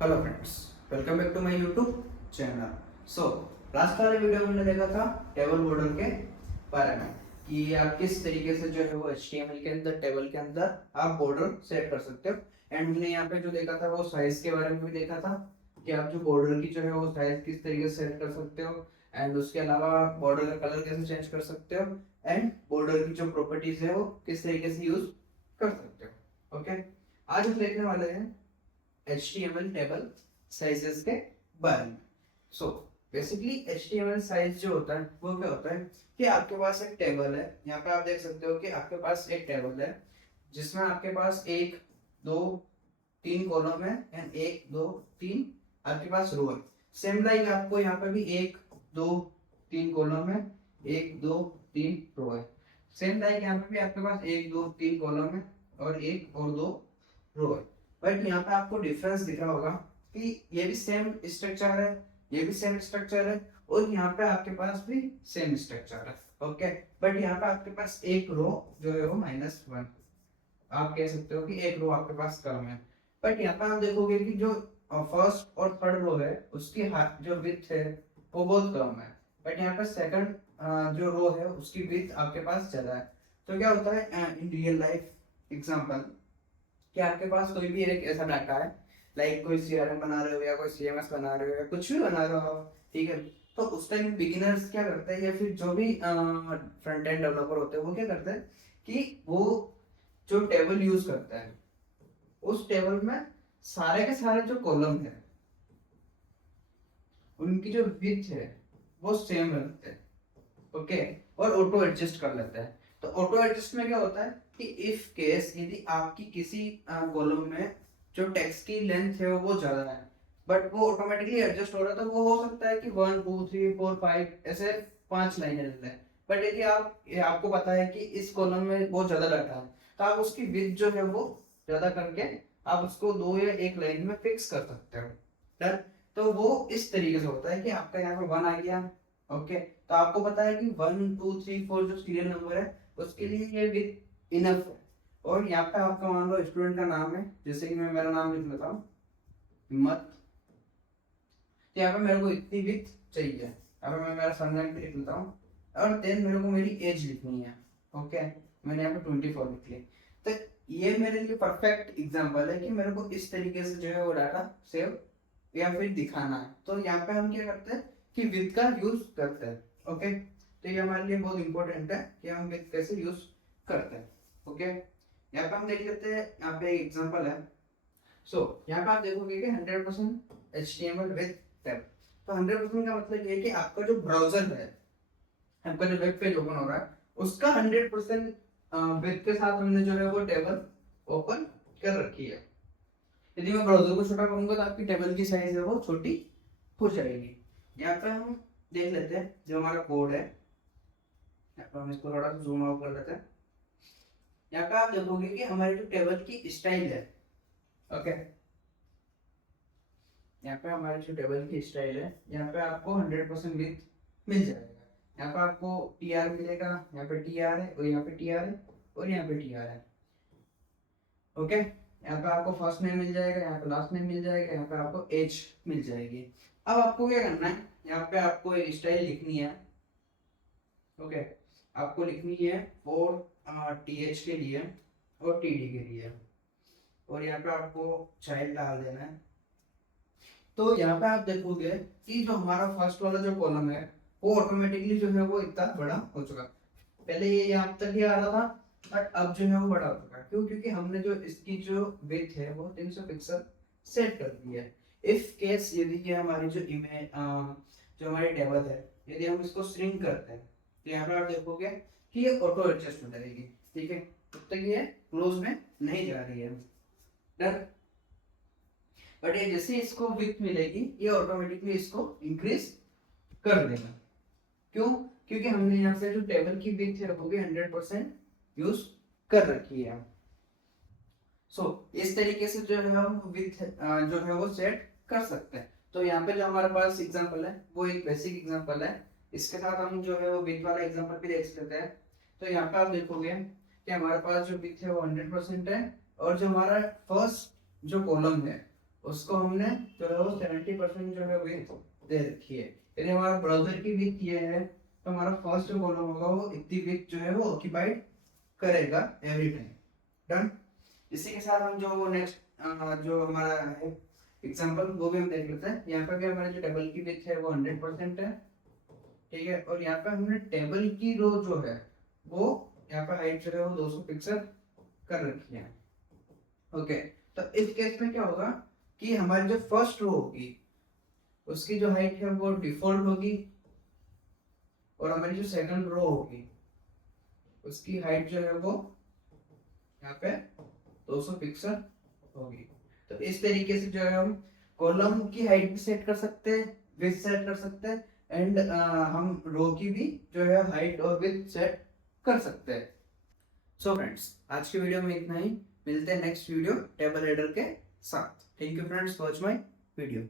Hello friends, welcome back to my YouTube channel. So last वाले video में हमने देखा था टेबल बॉर्डर के बारे में कि आप किस तरीके से जो है वो HTML के अंदर टेबल के अंदर आप बॉर्डर सेट कर सकते हो। एंड हमने यहाँ पे जो देखा था वो साइज के बारे में भी देखा था कि आप जो बॉर्डर की जो है वो साइज किस तरीके से सेट कर सकते हो। एंड उसके अलावा बॉर्डर का कलर कैसे चेंज कर सकते हो एंड बॉर्डर की जो प्रॉपर्टीज है वो किस तरीके से यूज कर सकते हो। ओके, आज हम देखने वाले हैं HTML टेबल साइजेस के बारे में। सो बेसिकली HTML साइज जो होता है वो क्या होता है कि आपके पास एक टेबल है। यहाँ पे आप देख सकते हो कि आपके पास एक टेबल है जिसमें आपके पास एक दो तीन कॉलम है एंड एक दो तीन आपके पास रो है। सेम लाइक आपको यहाँ पे भी एक दो तीन कॉलम है, एक दो तीन रो है। सेम लाइक यहाँ पे भी आपके पास एक दो तीन कॉलम है और एक और दो रो है। बट यहाँ पे आपको डिफरेंस दिख रहा होगा कि ये भी सेम स्ट्रक्चर है, ये भी सेम स्ट्रक्चर है और यहाँ पे आपके पास भी सेम स्ट्रक्चर है। ओके, बट यहाँ पे आपके पास एक रो जो है वो -1, आप कह सकते हो कि एक रो आपके पास कम है। बट यहाँ पे आप देखोगे कि जो फर्स्ट और थर्ड रो है उसकी जो विड्थ है वो बहुत कम है। बट यहाँ पे सेकंड जो रो है उसकी विड्थ आपके पास ज्यादा है। तो क्या होता है इन रियल लाइफ एग्जांपल कि आपके पास कोई भी एक ऐसा डाटा है, लाइक कोई CRM बना रहे हो या कोई CMS बना रहे हो या कुछ भी बना रहे हो आप, ठीक है। तो उस टाइम बिगिनर्स क्या करते हैं या फिर जो भी फ्रंट एंड डेवलपर होते हैं वो क्या करते हैं कि वो जो टेबल यूज करते हैं उस टेबल में सारे के सारे जो कॉलम है उनकी जो विड्थ है वो सेम रखते हैं। ओके, और ऑटो एडजस्ट कर लेता है। तो ऑटो एडजस्ट में क्या होता है कि इफ केस यदि आपकी किसी कॉलम में जो टेक्स्ट की लेंथ है वो ज्यादा है बट वो ऑटोमेटिकली एडजस्ट हो रहा है, तो वो हो सकता है कि 1 2 3 4 5 ऐसे 5 लाइनें ले लें। बट यदि आपको पता है कि इस कॉलम में बहुत ज्यादा डाटा है तो आप उसकी विड्थ जो है वो ज्यादा करके आप उसको दो या एक लाइन में फिक्स कर सकते हो। डन। तो वो इस तरीके से होता है कि आपका यहाँ पे 1 आ गया। ओके, तो आपको पता है कि 1 2 3 4 जो सीरियल नंबर है उसके लिए ये विथ इनफ है। और यहाँ पे आपका मान लो स्टूडेंट का नाम है, जैसे कि मैं मेरा नाम लिख लेता हूँ हिम्मत। तो यहाँ पे मेरे को इतनी विथ चाहिए, यहाँ पे मैं मेरा सरनेम लिख लेता हूँ और देन मेरे को मेरी एज लिखनी है। ओके, मैंने यहाँ पे 24 लिख ली। तो ये मेरे लिए परफेक्ट एग्जाम्पल है कि मेरे को इस तरीके से जो है वो डाटा सेव या फिर दिखाना है। तो यहाँ पे हम क्या करते हैं कि विथ का यूज करते हैं। ओके, तो ये हमारे लिए बहुत इंपॉर्टेंट है कि हम विथ कैसे यूज करते हैं। ओके, यहाँ पे हम देख लेते हैं, यहाँ पे एक एग्जांपल है। सो यहाँ पे आप देखोगे कि 100% HTML विथ टैब। तो 100% का मतलब ये है कि आपका जो ब्राउजर है, आपका जो वेब पेज ओपन हो रहा है उसका 100% विथ के साथ हमने जो है वो टेबल ओपन कर रखी है। यदि मैं ब्राउजर को छोटा करूंगा तो आपकी टेबल की साइज है वो छोटी हो जाएगी। यहाँ पे हम देख लेते हैं जो हमारा कोड है। यहाँ पे हम इसको थोड़ा सा जूम आउट कर लेते हैं। यहाँ पे आप देखोगे कि हमारी जो टेबल की स्टाइल है, ओके, यहाँ पे हमारी जो टेबल की स्टाइल है यहाँ पे आपको 100% विथ मिल जाएगा। यहाँ पे आपको TR मिलेगा, यहाँ पे TR है और यहाँ पे TR है और यहाँ पे TR है। ओके, यहाँ पे आपको फर्स्ट नेम मिल जाएगा, यहाँ पे लास्ट नेम मिल जाएगा, यहाँ पे आपको एज मिल जाएगी। अब आपको क्या करना है, यहाँ पे आपको एक स्टाइल लिखनी है। ओके, आपको लिखनी है फॉर TH के लिए और TD के लिए और यहाँ पे आपको चाइल्ड डाल देना है। तो यहाँ पे आप देखोगे कि जो हमारा फर्स्ट वाला जो कॉलम है वो ऑटोमेटिकली जो है वो इतना बड़ा हो चुका। पहले ये यहाँ तक ही आ रहा था बट अब जो है वो बड़ा हो चुका है। क्यों? क्योंकि हमने जो इसकी जो विड्थ है वो 300 पिक्सल सेट कर दी है। इफ केस यदि ये हमारी जो इमेज जो हमारी टेबल है यदि हम इसको श्रिंक करते हैं तो यहाँ पे आप देखोगे कि ये ऑटो एडजस्ट हो जाएगी। ठीक है, तब तक ये क्लोज में नहीं जा रही है। डन। बट ये जैसे इसको विड्थ मिलेगी ये ऑटोमेटिकली इसको इंक्रीज कर देगा। क्यों? क्योंकि हमने यहाँ पे जो टेबल की विड्थ है वो भी 100% यूज कर रखी है। सो इस तरीके से जो है हम विड्थ जो है वो सेट कर सकते हैं। तो यहाँ पे जो हमारे पास एग्जांपल है वो एक बेसिक एग्जांपल है। इसके साथ हम जो है वो विड्थ वाला एग्जांपल भी देख सकते हैं। तो यहाँ पे आप देखोगे कि हमारे पास जो विड्थ है वो 100% है और जो हमारा फर्स्ट जो कॉलम है उसको हमने जो है वो 70% जो है विड्थ दे रखी है। यदि हमारा ब्राउजर की विड्थ ये है तो हमारा फर्स्ट जो कॉलम होगा वो इतनी विड्थ जो है वो ऑक्यूपाइड करेगा एवरी टाइम। डन। इसी के साथ हम जो वो नेक्स्ट जो हमारा है एग्जांपल वो भी हम देख लेते हैं। यहाँ पे भी हमारे जो टेबल की विड्थ है वो 100% है, ठीक है। और यहाँ पे हमने टेबल की रो जो है वो यहाँ पे हाइट जो है वो 200 पिक्सल कर रखी है। ओके, तो इस केस में क्या होगा कि हमारी जो फर्स्ट रो होगी उसकी जो हाइट है वो डिफॉल्ट होगी, और हमारी जो सेकंड रो होगी उसकी हाइट जो है वो यहाँ पे 200 पिक्सल होगी। तो इस तरीके से जो है हम कॉलम की हाइट भी सेट कर सकते हैं, विड्थ सेट कर सकते हैं, एंड हम रो की भी जो है हाइट और विड्थ सेट कर सकते हैं। सो फ्रेंड्स, आज की वीडियो में इतना ही। मिलते हैं नेक्स्ट वीडियो टेबल हेडर के साथ। Thank you friends, watch my video.